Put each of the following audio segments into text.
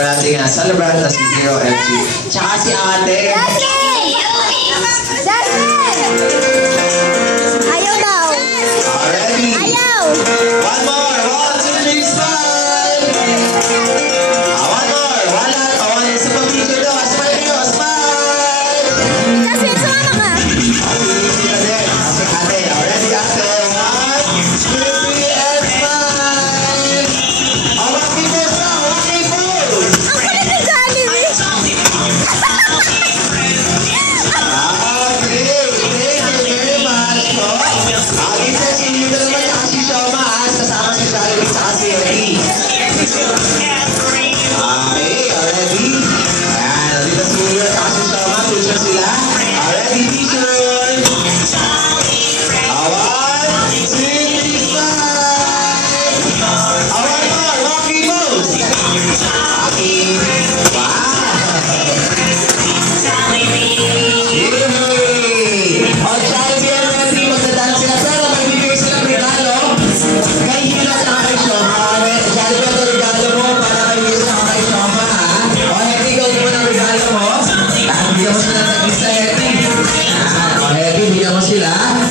kasama natin nga celebrant na si Hero FG. Tsaka si ate. Ayaw daw. Ready? Ayaw. One more. 1, 2, 3, smile. One more. Wala. One sa pag-picture daw. Smile kayo. Smile. Jasmine, sumama ka. Sila din. Kasi ate. Ready, ate. 1, 2, 3, and smile. Awak people sa. Awak people. Ang kulit ni Jollibee.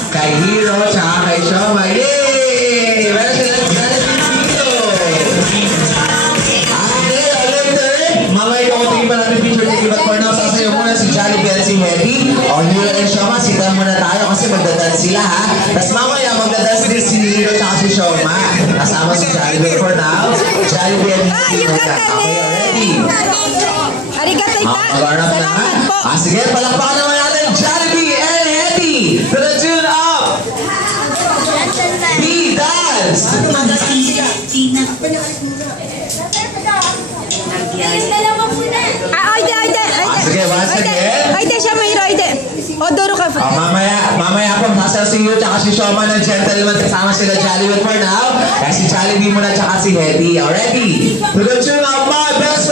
Kay Hero, tsaka kay Shoma. Yay! Meron silang Jollibee dito. Later, mamaya ikaw pa natin picture ng iba't for now. Sasayo muna si Jollibee at si Hedy. O, Hero and Shoma, sitan muna tayo kasi magdadance sila, ha? Tapos mamaya magdadance din si Hero tsaka si Shoma. Kasama si Jollibee for now. Jollibee and Hedy muna. Okay, ready? Arigato, Ita. Salamat po. Sige, palakpakan naman natin Jollibee and Hedy to the tune of B-Dance! Sige, once again. Ay, siya mayro, ay, o, duro ka. Mamaya po, sasayaw tsaka si Shoma ng gentleman kasama sila Jollibee for now. Kaya si Jollibee muna tsaka si Hedy. Ready? To the tune of My Best